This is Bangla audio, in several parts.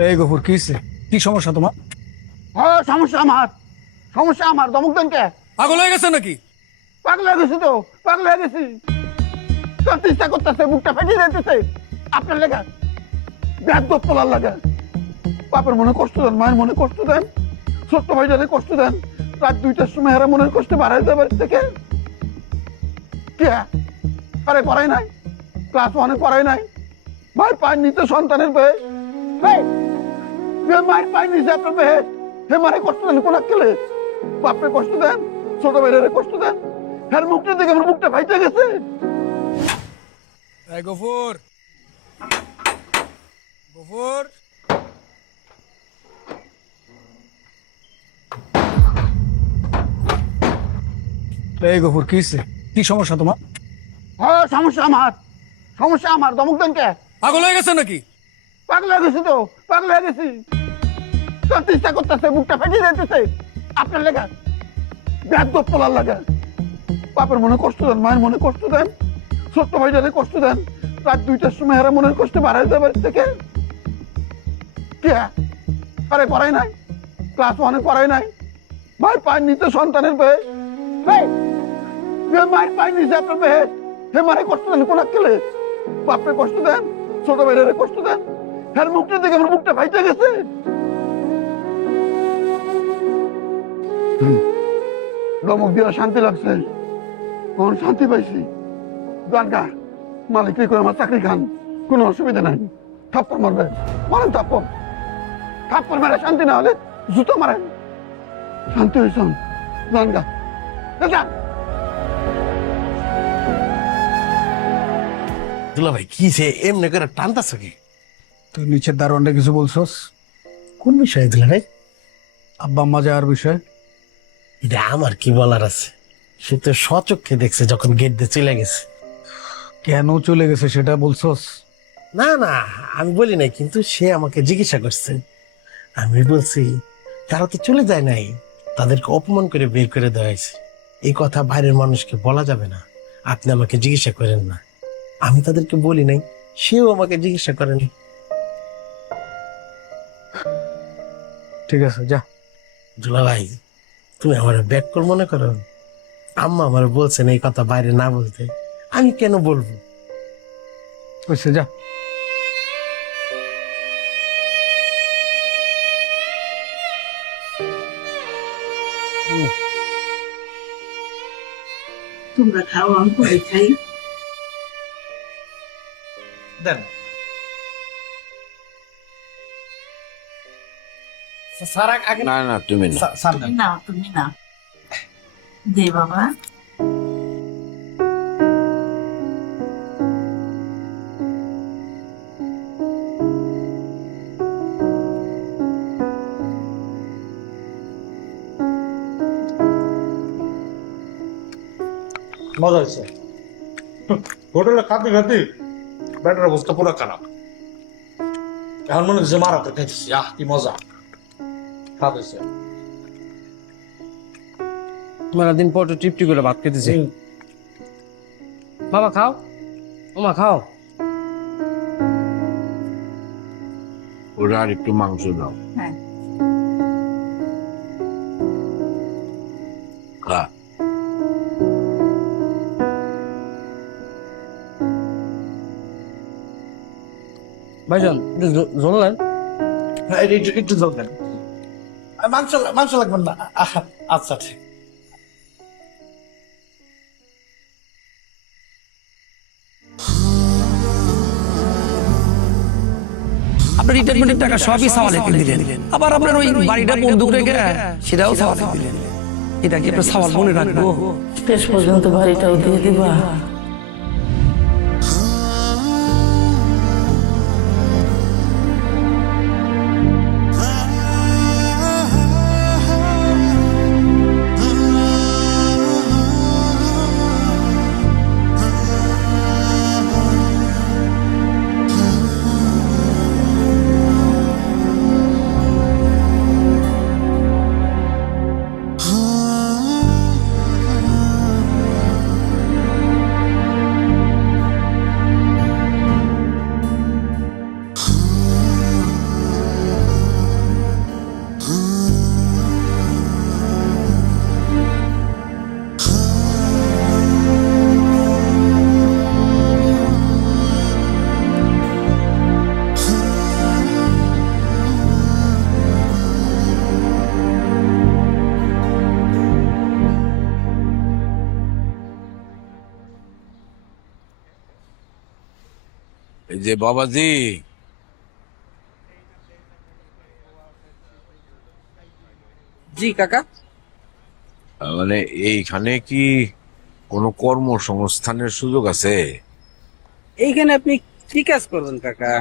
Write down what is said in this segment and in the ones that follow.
এই গফুর কি হইছে? কি সমস্যা তোমার? হ্যাঁ সমস্যা আমার, সমস্যা আমার। দমক দেন কে? পাগল হয়ে গেছে নাকি? পাগল হয়ে গেছি তো, পাগল হয়ে গেছি। করতে ইচ্ছা করতেছে, বুকটা ফেটে যেতেছে আপনার লেগা, ব্যাগ পোলার লাগা। বাপের মনে কষ্ট দেন, মায়ের মনে কষ্ট দেন, ছোট্ট ভাইটারে কষ্ট দেন। রাত 2টার সময় হারা মনের কষ্টে বাড়াই দেয় বাড়ি থেকে। কে আরে পড়াই নাই, ক্লাস 1-এ পড়াই নাই। ভাই পায় নিতে সন্তানের পেয়ে, মায়ের পায় নিচে আপনার পেয়ে হে মারে কষ্ট দেন কোন কেলে? বাপরে কষ্ট দেন, ছোট ভাইটারে কষ্ট দেন। হ্যাঁ মুখটা দেখে আমার মুখটা ফাইটে গেছে। এই গফুর, গফুর, এই গফুর কি হইছে? কি সমস্যা তোমার? হ্যাঁ সমস্যা আমার, সমস্যা আমার। দমক দেন কে? পাগল হয়ে গেছে নাকি? পাগল হয়ে গেছি তো, পাগল হয়ে গেছি। করতে ইচ্ছা করতেছে, বুকটা ফেটে যেতেছে আপনার লেগা, ব্যাগ পোলার লাগা। বাপের মনে কষ্ট দেন, মায়ের মনে কষ্ট দেন, ছোট্ট ভাইটারে কষ্ট দেন। রাত 2টার সময় হারা মনের কষ্টে বাড়াই দেয় বাড়ি থেকে। কে আরে পড়াই নাই, ক্লাস 1-এ পড়াই নাই। ভাই পায় নিতে সন্তানের পেয়ে, মায়ের পায় নিচে আপনার পেয়ে হে মারে কষ্ট দেন কোন কেলে? বাপরে কষ্ট দেন, ছোট ভাইটারে কষ্ট দেন। হ্যাঁ মুখটা দেখে আমার মুখটা ফাইটে গেছে। দমক দিয়ে শান্তি লাগছে, কোন শান্তি পাইছি। গানগা মালিককে করে আমার চাকরি খান, কোনো অসুবিধা নাই। থাপ্পড় মারবে, মারেন থাপ্পড়। থাপ্পড় মেরে শান্তি না হলে জুতো মারেন। শান্তি হয়েছেন গানগা যান। দুলা ভাই কি সে এমনি করে টানতাছ কি? তুই নিচের দারোয়ানটা কিছু বলছস? কোন বিষয়ে দুলা ভাই? আব্বা আম্মা যাওয়ার বিষয়। এটা আমার কি বলার আছে? সে তো স্বচক্ষে দেখছে যখন গেট দিয়ে চলে গেছে। কেন চলে গেছে সেটা বলছস? না না, আমি বলি নাই, কিন্তু সে আমাকে জিজ্ঞাসা করছে। আমি বলছি তারা তো চলে যায় নাই, তাদেরকে অপমান করে বের করে দেওয়া হয়েছে। এই কথা বাইরের মানুষকে বলা যাবে না, আপনি আমাকে জিজ্ঞাসা করেন না। আমি তাদেরকে বলি নাই, সেও আমাকে জিজ্ঞাসা করেন। ঠিক আছে যা। দুলা ভাই, তুমি আমার ব্যাক কর মনে করো? আম্মা আমার বলছেন এই কথা বাইরে না বলতে, আমি কেন বলবো? হয়েছে যা। তোমরা খাও, আমি পরে খাই। দেন স্যার আগে। না না তুমি না। স্যার তুমি না, তুমি না, দে বাবা। মজা হয়েছে। হোটেলে খাতে খাতে ব্যাটার অবস্থা পুরো খারাপ। এখন মনে হচ্ছে মারাতে খাইতেছি। আহ কি মজা খাতেছে। মেলা দিন পর টিপটি করে ভাত খেতেছি। বাবা খাও, ওমা খাও। ওরা আর একটু মাংস দাও। হ্যাঁ খা। ভাইজান একটু ঝোল নেন। একটু জল দেন। মাংস মাংস লাগবে না। আচ্ছা ঠিক। আপনার রিটায়ারমেন্টের টাকা সবই সাওয়ালেকে দিলেন, আবার আপনার ওই বাড়িটা বন্দুক রেখে সেটাও সাওয়ালে দিলেন। এটা কি আপনার সাওয়াল মনে রাখবো? শেষ পর্যন্ত বাড়িটাও দিয়ে দিবা। যে বাবাজি, জি কাকা। মানে এইখানে কি কোনো কর্মসংস্থানের সুযোগ আছে? এইখানে আপনি কি কাজ করবেন কাকা?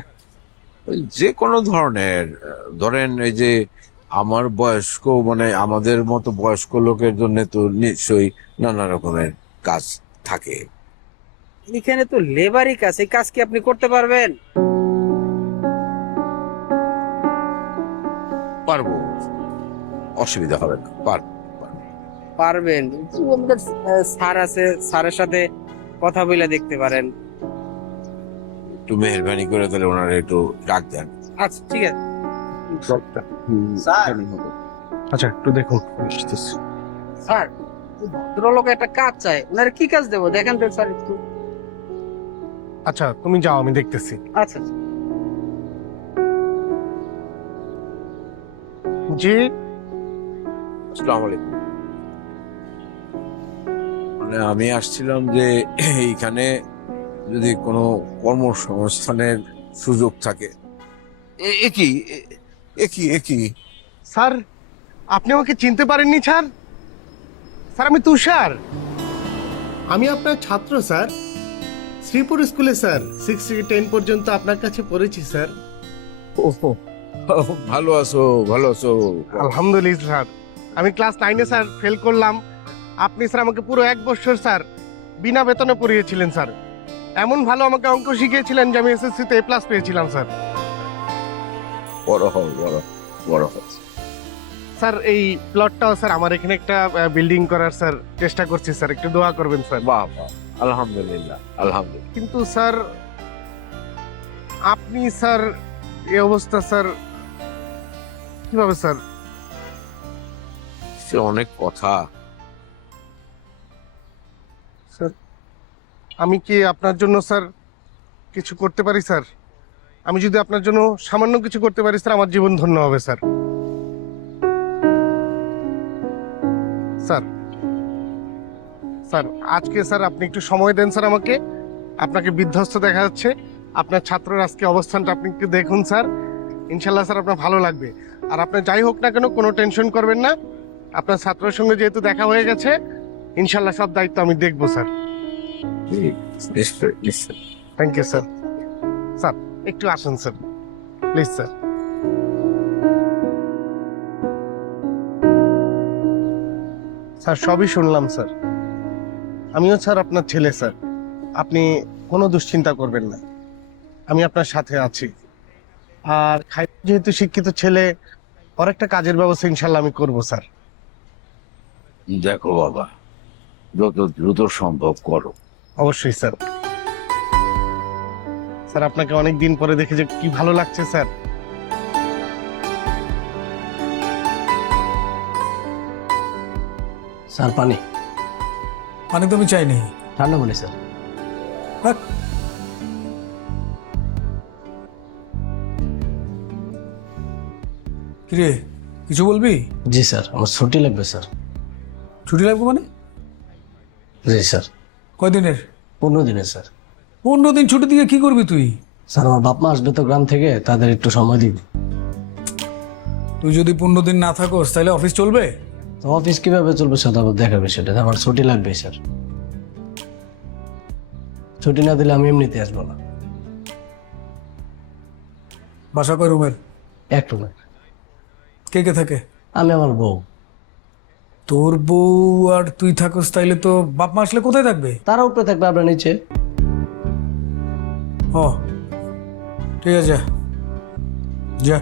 ওই যে কোনো ধরনের, ধরেন এই যে আমার বয়স্ক, মানে আমাদের মতো বয়স্ক লোকের জন্য তো নিশ্চয়ই নানা রকমের কাজ থাকে। এখানে তো লেবারই কাজ, এই কাজ কি আপনি করতে পারবেন? পারবো, অসুবিধা হবে না, পারবো। পারবেন, কিন্তু আমাদের স্যার আছে, স্যারের সাথে কথা বলে দেখতে পারেন। একটু মেহরবানি করে তাহলে ওনারা একটু ডাক দেন। আচ্ছা ঠিক আছে। আচ্ছা একটু দেখুন। স্যার, ভদ্রলোক একটা কাজ চায়, ওনার কি কাজ দেবো দেখেন তো স্যার একটু। আচ্ছা তুমি যাও, আমি দেখতেছি। আচ্ছা জি আসসালামু আলাইকুম। মানে আমি আসছিলাম যে এইখানে যদি কোনো কর্মসংস্থানের সুযোগ থাকে। একই স্যার, আপনি আমাকে চিনতে পারেননি স্যার? স্যার আমি তুষার, আমি আপনার ছাত্র স্যার। শ্রীপুর স্কুলে স্যার 6 থেকে 10 পর্যন্ত আপনার কাছে পড়েছি স্যার। ভালো আছো, ভালো আছো? আলহামদুলিল্লাহ স্যার। আমি ক্লাস 9-এ স্যার ফেল করলাম। আপনি স্যার আমাকে পুরো 1 বছর স্যার বিনা বেতনে পড়িয়েছিলেন স্যার। এমন ভালো আমাকে অঙ্ক শিখিয়েছিলেন যে আমি এসএসসিতে A+ পেয়েছিলাম স্যার। বড় হও, বড় হও। স্যার এই প্লটটাও স্যার আমার এখানে একটা বিল্ডিং করার স্যার চেষ্টা করছি স্যার, একটু দোয়া করবেন স্যার। বাহ বাহ, আলহামদুলিল্লাহ আলহামদুলিল্লাহ। কিন্তু স্যার আপনি স্যার এই অবস্থা স্যার কিভাবে স্যার? সে অনেক কথা। স্যার আমি কি আপনার জন্য স্যার কিছু করতে পারি স্যার? আমি যদি আপনার জন্য সামান্য কিছু করতে পারি স্যার, আমার জীবন ধন্য হবে স্যার। স্যার স্যার আজকে স্যার আপনি একটু সময় দেন স্যার আমাকে। আপনাকে বিধ্বস্ত দেখা যাচ্ছে, আপনার ছাত্রের আজকে অবস্থানটা আপনি একটু দেখুন স্যার। ইনশাল্লাহ স্যার আপনার ভালো লাগবে। আর আপনার যাই হোক না কেন কোনো টেনশন করবেন না। আপনার ছাত্রের সঙ্গে যেহেতু দেখা হয়ে গেছে, ইনশাল্লাহ সব দায়িত্ব আমি দেখবো স্যার। নিশ্চয় নিশ্চয়। Thank you sir. স্যার একটু আসুন স্যার, প্লিজ স্যার। স্যার সবই শুনলাম স্যার। আমিও স্যার আপনার ছেলে স্যার, আপনি কোনো দুশ্চিন্তা করবেন না, আমি আপনার সাথে আছি। আর যেহেতু শিক্ষিত ছেলে, ওর একটা কাজের ব্যবস্থা ইনশাল্লাহ আমি করব স্যার। দেখো বাবা, যত দ্রুত সম্ভব করো। অবশ্যই স্যার। স্যার আপনাকে অনেক দিন পরে দেখে যে কি ভালো লাগছে স্যার। স্যার পানি মানে তো আমি চাইনি। ঠান্ডা পানি স্যার। হাক। কিরে কিছু বলবি? জি স্যার, আমার ছুটি লাগবে স্যার। ছুটি লাগবে মানে? জি স্যার। কয়দিনের? 15 দিনের স্যার। 15 দিন ছুটি দিয়ে কি করবি তুই? স্যার আমার বাপ মা আসবে তো গ্রাম থেকে, তাদের একটু সময় দিব। তুই যদি 15 দিন না থাকোস তাহলে অফিস চলবে? তো অফিস কিভাবে চলবে সেটা আবার দেখাবে, সেটা আমার ছুটি লাগবে স্যার। ছুটি না দিলে আমি এমনিতে আসবো না। বাসা কয় রুমের? একটু না, কে কে থাকে? আমি আমার বউ। তোর বউ আর তুই থাকোস, তাইলে তো বাপ মা আসলে কোথায় থাকবে? তারা উপরে থাকবে, আপনার নিচে। ও ঠিক আছে, যা।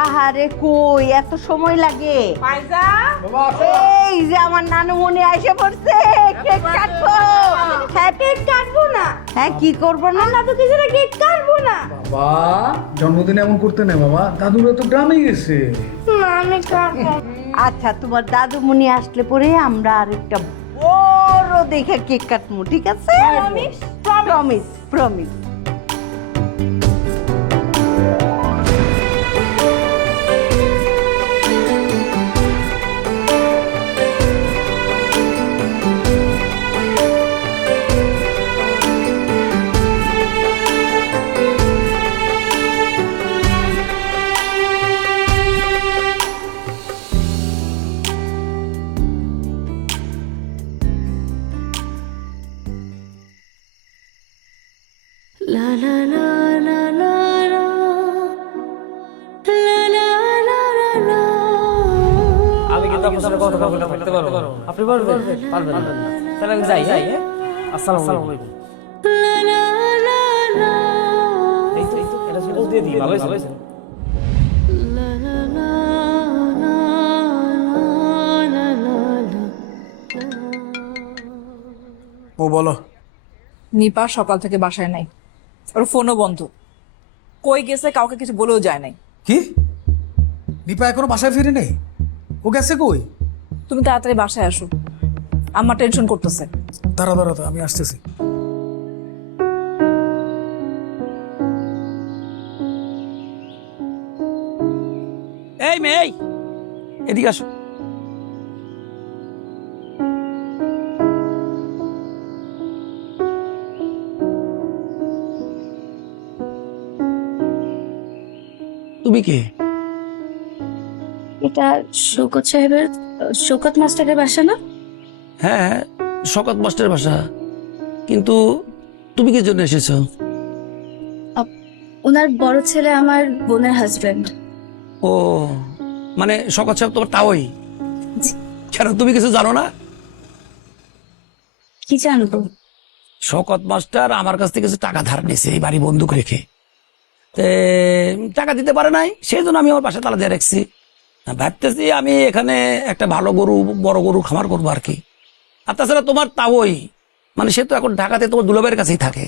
আহারে কই এত সময় লাগে? এই যে আমার নানুমণি এসে পড়ছে, কেক কাটবো। হ্যাঁ কেক কাটবো না? হ্যাঁ কি করবো না? দাদু কিছু না, কেক কাটবো না। বাবা জন্মদিন এমন করতে নেই বাবা, দাদুরা তো গ্রামে গেছে। না আমি কাটবো। আচ্ছা তোমার দাদুমণি আসলে পরে আমরা আর একটা বড় বড় দেখে কেক কাটমু, ঠিক আছে? Promise promise. আমি কিন্তু আপনার সাথে কথা বলতে পারবো, আপনি পারবেন? পারবেন না, তাহলে আমি যাই। আসসালামু আলাইকুম। এই তো এটা ছিল দিয়ে দিই, ভালো হয়েছে। ও বলো। নিপা সকাল থেকে বাসায় নাই, ওর ফোনও বন্ধ। কই গেছে কাউকে কিছু বলেও যায় নাই। কি, নিপা এখনো বাসায় ফিরে নেই? ও গেছে কই? তুমি তাড়াতাড়ি বাসায় আসো, আমার টেনশন করতেছে। দাঁড়া দাঁড়া, আমি আসতেছি। এই মেয়ে, এদিকে আসো। তুমি কে? এটা শৌকত সাহেবের, শৌকত মাস্টারের বাসা না? হ্যাঁ, শওকত মাস্টারের বাসা। কিন্তু তুমি কি জন্য এসেছো? ওনার বড় ছেলে আমার বোনের হাজবেন্ড। ও মানে শওকত সাহেব তোমার তাওই? কেন, তুমি কিছু জানো না? কি জানবো? শওকত মাস্টার আমার কাছ থেকে কিছু টাকা ধার নিয়েছে এই বাড়ি বন্দুক রেখে। টাকা দিতে পারে নাই, সেই জন্য আমি আমার বাসা তালা দিয়ে রাখছি। ভাবতেছি আমি এখানে একটা ভালো গরু, বড় গরু খামার করবো আর কি। আর তাছাড়া তোমার তাওই, মানে সে তো এখন ঢাকাতে তোমার দুলাভাইয়ের কাছেই থাকে।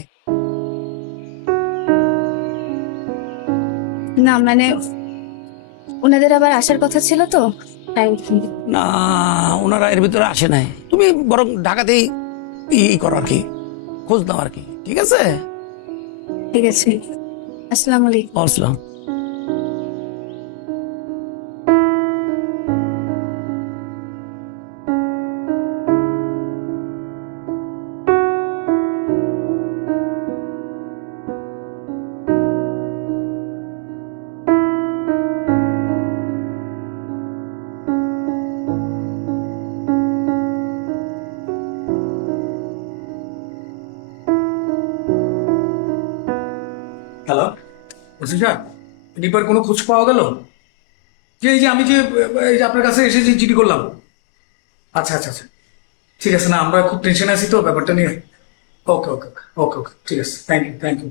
না মানে ওনাদের আবার আসার কথা ছিল তো, তাই। না, ওনারা এর ভিতরে আসে নাই। তুমি বরং ঢাকাতেই করো আর কি, খোঁজ নাও আর কি। ঠিক আছে? ঠিক আছে, আসসালামু আলাইকুম। আসসালাম। হ্যালো, স্যার, নিপার কোনো খোঁজ পাওয়া গেল? যে এই যে আমি যে এই যে আপনার কাছে এসে যে জিডি করলাম। আচ্ছা আচ্ছা আচ্ছা, ঠিক আছে। না, আমরা খুব টেনশনে আছি তো ব্যাপারটা নিয়ে। ওকে ওকে ওকে ওকে, ঠিক আছে। Thank you thank you.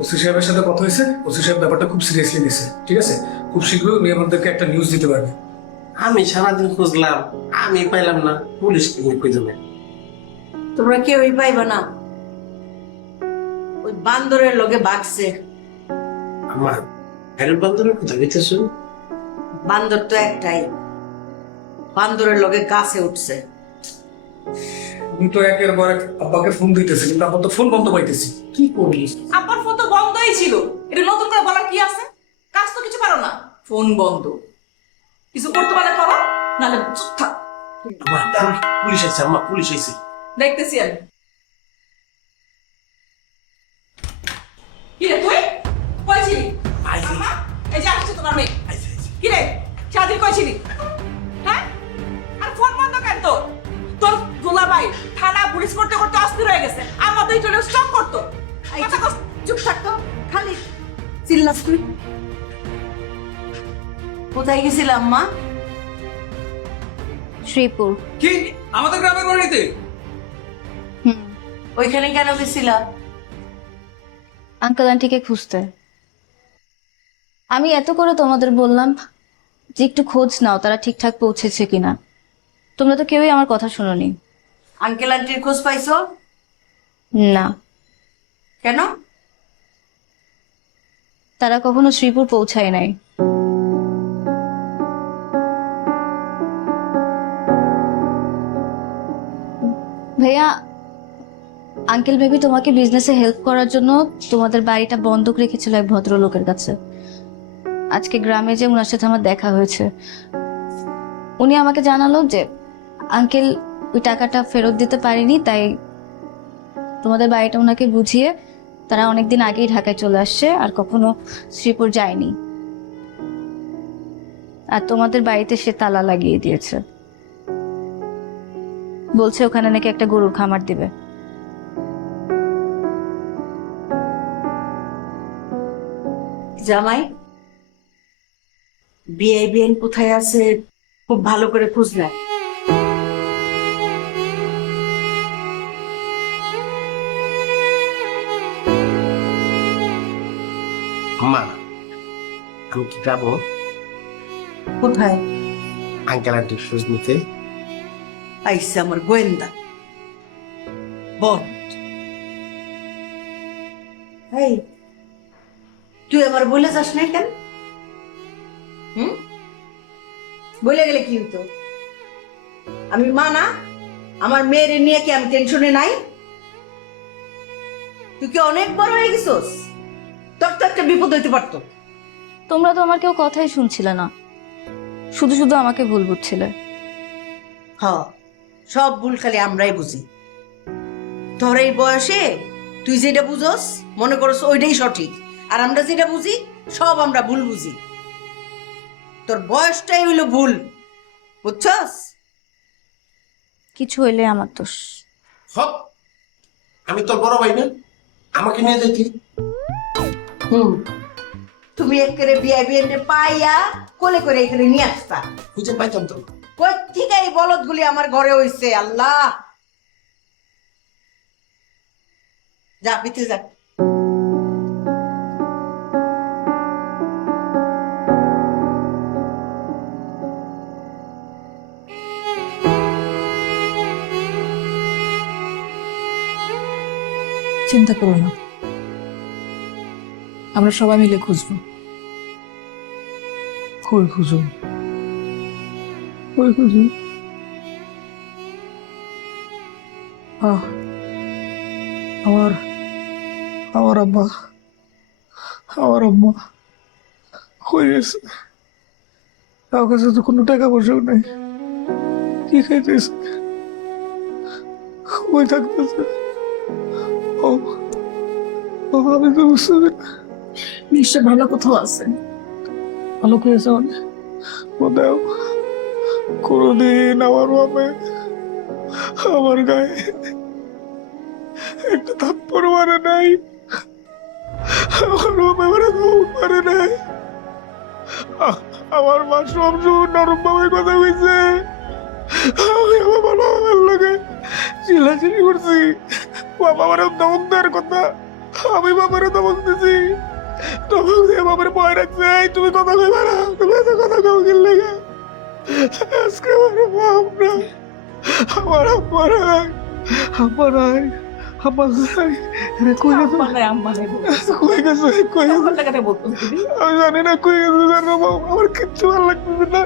OC সাহেবের সাথে কথা হয়েছে, ওসি সাহেব ব্যাপারটা খুব সিরিয়াসলি নিয়েছে। ঠিক আছে, খুব শীঘ্রই উনি আমাদেরকে একটা নিউজ দিতে পারবে। আমি সারাদিন খুঁজলাম, আমি পাইলাম না, পুলিশ কই যাবে? তোমরা কেউই পাইবা না, ওই বান্দরের লগে বাঘছে। আমার ফেরত বান্ধবের কোথায় গেছে? বান্দর তো একটাই, বান্দরের লগে গাছে উঠছে। উনি তো একের পর এক আব্বাকে ফোন দিতেছে, কিন্তু আব্বা তো ফোন বন্ধ পাইতেছি। কি করি? আমার ফোন তো বন্ধই ছিল, এটা নতুন করে বলার কি আছে? কাজ তো কিছু পারো না, ফোন বন্ধ। কিছু করতে পারলে করো, নাহলে চুপ থাক। পুলিশ আছে, আমার পুলিশ আইছে। দেখতেছি আমি। কিরে তুই কইছিলি? এই যে আসছে তোমার মেয়ে। কিরে সারাদিন কইছিলি? হ্যাঁ, আর ফোন বন্ধ কেন তো? তোর দুলাভাই থানা পুলিশ করতে করতে অস্থির হয়ে গেছে, আমাদের চলে স্টপ করতো। চুপ থাকতো, খালি চিল্লাস তুই। কোথায় গেছিলাম মা? শ্রীপুর। কি, আমাদের গ্রামের বাড়িতে? ওইখানে কেন গেছিলা? আঙ্কেল আন্টিকে খুঁজতে। আমি এত করে তোমাদের বললাম যে একটু খোঁজ নাও তারা ঠিকঠাক পৌঁছেছে কিনা, তোমরা তো কেউই আমার কথা শুনোনি। আঙ্কেল আন্টির খোঁজ পাইছো? না। কেন? তারা কখনো শ্রীপুর পৌঁছায় নাই। ভাইয়া, আঙ্কেল বেবি তোমাকে বিজনেসে হেল্প করার জন্য তোমাদের বাড়িটা বন্ধক রেখেছিল এক ভদ্রলোকের কাছে। আজকে গ্রামে যে ওনার সাথে আমার দেখা হয়েছে, উনি আমাকে জানালো যে আঙ্কেল ওই টাকাটা ফেরত দিতে পারেনি, তাই তোমাদের বাড়িটা ওনাকে বুঝিয়ে তারা অনেকদিন আগেই ঢাকায় চলে আসছে, আর কখনো শ্রীপুর যায়নি। আর তোমাদের বাড়িতে সে তালা লাগিয়ে দিয়েছে, বলছে ওখানে নাকি একটা গরুর খামার দিবে। জামাই, বিআইবিএন কোথায় আছে খুব ভালো করে খোঁজ নেয়। মা, আমি কি যাবো কোথায়? আঙ্কেল আন্টির খোঁজ নিতে? আইসে আমার গোয়েন্দা। বল, এই তুই আমার বলে যাস না কেন? বলে গেলে কি হতো? আমি মা না? আমার মেয়ের নিয়ে কি আমি টেনশনে নাই? তুই কি অনেক বড় হয়ে গেছিস? তোর তো একটা বিপদ হইতে পারতো। তোমরা তো আমার কেউ কথাই শুনছিলে না, শুধু শুধু আমাকে ভুল বুঝছিলে। হ, সব ভুল খালি আমরাই বুঝি। তোর এই বয়সে তুই যেটা বুঝস মনে করস ওইটাই সঠিক, আর আমরা যেটা বুঝি সব আমরা ভুল বুঝি। তোর বয়সটাই হইলো ভুল, বুঝছস? কিছু হইলে আমার দোষ। হপ, আমি তোর বড় ভাই না, আমাকে নিয়ে যেতি। তুমি একেবারে বিআইবিএন পাইয়া কোলে করে এখানে নিয়ে আসতা। খুঁজে পাইতাম তো। কই থেকে এই বলদগুলি আমার ঘরে হইছে? আল্লাহ, যা ভিতরে যা। চিন্তা করো না, আমরা সবাই মিলে খুঁজবো। কই খুঁজো, কই খুঁজো? আমার আমার আব্বা, আমার আম্মা হয়ে গেছে। আমার কাছে তো কোনো টাকা পয়সাও নেই, কি খাইতেছে, কই থাকতেছে? ও ও, আমি তো বুঝতে পারি না। নিশ্চয় ভালো কোথাও আছে। ভালো করেছে মানে বোধহয় কোনোদিন আমার বাপে আমার গায়ে একটা থাপ্পড় মারে নাই, আমার বাপে মানে ধমক মারে নাই। আমার মা সব সময় নরম ভাবে কথা কইছে, আমি আমার বাবার লোকে চিল্লাচিল্লি করছি। বাবা আমার ধমক দেওয়ার কথা, আমি বাবারে ধমক দিছি। ধমক দিয়ে বাবার ভয় রাখছে, এই তুমি কথা কইবা না, তুমি এত কথা কও কি লাগে? আজকে আমার বাপ নাই, আমার আব্বা নাই, আব্বা নাই, আব্বা নাই। রে কই গেছে? কই গেছে? কই গেছে? আমি জানি না কই গেছে, জানো আমার কিচ্ছু ভালো লাগতেছে না।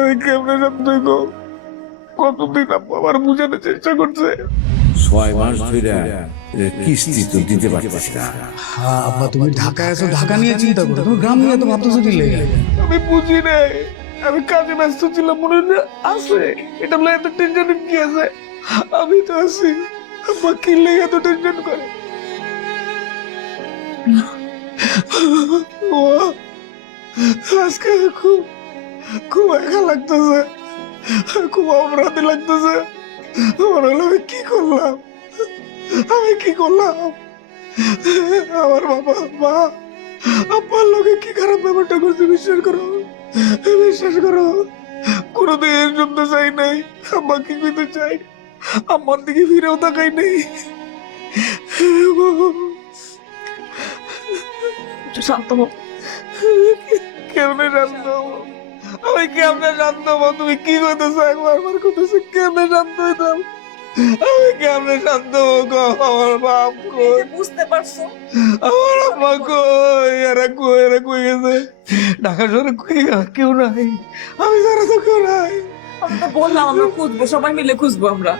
আমি কেমনে শান্ত হইব? কতদিন আব্বা আমার বুঝানোর চেষ্টা করছে। 6 মাস ধরে কিস্তি তো দিতে পারতেছি না। হ্যাঁ আব্বা, তুমি ঢাকায় আছো, ঢাকা নিয়ে চিন্তা করো, তুমি গ্রাম নিয়ে তো ভাবতেছো কি লেগে? আমি বুঝি নাই, আমি কাজে ব্যস্ত ছিলাম, মনে হয় আছে এটা বলে এত টেনশন কি আছে? আমি তো আছি, আব্বা কি লেগে এত টেনশন করে? ও আজকে খুব খুব একা লাগতেছে, খুব অপরাধী লাগতেছে। আমার হলো আমি কি করলাম, আমি কি করলাম? আমার বাবা মা আব্বার লোকে কি খারাপ ব্যাপারটা করছে বিশ্বাস করো, বিশ্বাস করো। কোনোদিন শুনতে চাই নাই আব্বা কি করতে চাই, আম্মার দিকে ফিরেও তাকাই নাই। শান্ত হও। কেমনে শান্ত হবো আমি, কেমনে শান্ত হবো? তুমি কি করতেছো একবার করতেছো? কেমনে শান্ত হইতাম আমি, কেমনে শান্ত হবো? আমার বাপ বুঝতে পারো পারছো? আমার আম্মা কই, এরা কই গেছে? ঢাকা শহরে কেউ নাই, আমি ছাড়া তো কেউ নাই। আমি তো বললাম আমরা খুঁজবো, সবাই মিলে খুঁজবো আমরা।